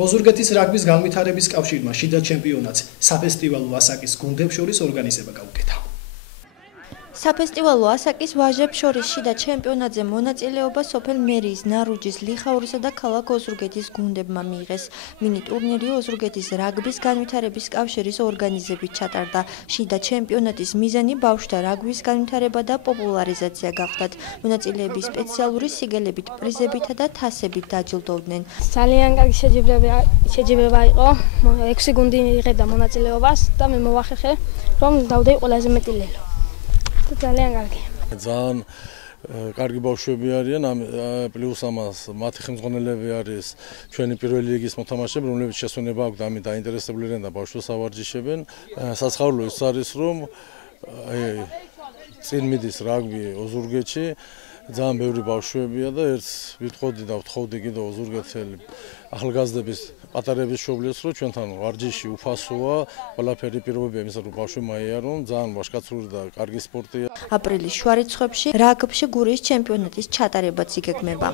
ოზურგეთის რაგბის განვითარების კავშირმა შიდა ჩემპიონატს საფესტივალო ასაკის გუნდებს შორის ორგანიზება გაუკეთა. საფესტივალო ასაკის ვაჟებს შორის შიდა ჩემპიონატზე მონაწილეობა სოფელ მერიის, ნარუჯის, ლიხაურისა და ქალაქ ოზურგეთის გუნდებმა მიიღეს. მინი ტურნირი ოზურგეთის რაგბის განვითარების კავშირის ორგანიზებით ჩატარდა. შიდა ჩემპიონატის მიზანი ბავშვთა რაგბის განვითარება და პოპულარიზაცია გახდათ. მონაწილეები სპეციალური სიგელებით, პრიზებითა და თასებით დაჯილდოვდნენ. ძალიან კარგი შეჯიბრება იყო. 6 გუნდი იღებდა მონაწილეობას და მე მოვახერხე, რომ დავდე ყველაზე მეტი ლელო. ძალიან კარგი. ძალიან კარგი ბავშვები არიან, პლუს ამას მათი ხელმძღვანელები არის ჩვენი პირველი ლიგის მოთამაშეები, რომლებიც შესვენება აქვთ ამით დაინტერესებულნი და ბავშვებს ავარჯიშებენ. საცხარულო ის არის, რომ წინ მიდის რაგბი ოზურგეთში, ძალიან ბევრი ბავშვებია და ერთს ვიტყოდი და ვთხოვდი კიდევ ოზურგეთელი ახალგაზრდების პატარების მშობლებს, რომ ჩვენთან ვარჯიში უფასოა, ყველაფერი პირობებია იმისა, რომ ბავშვებმა ეარონ, ძალიან ვაჟკაცური და კარგი სპორტია. აპრილის შუა რიცხვებში რაგბში გურიის ჩემპიონატის ჩატარებაც იგეგმება.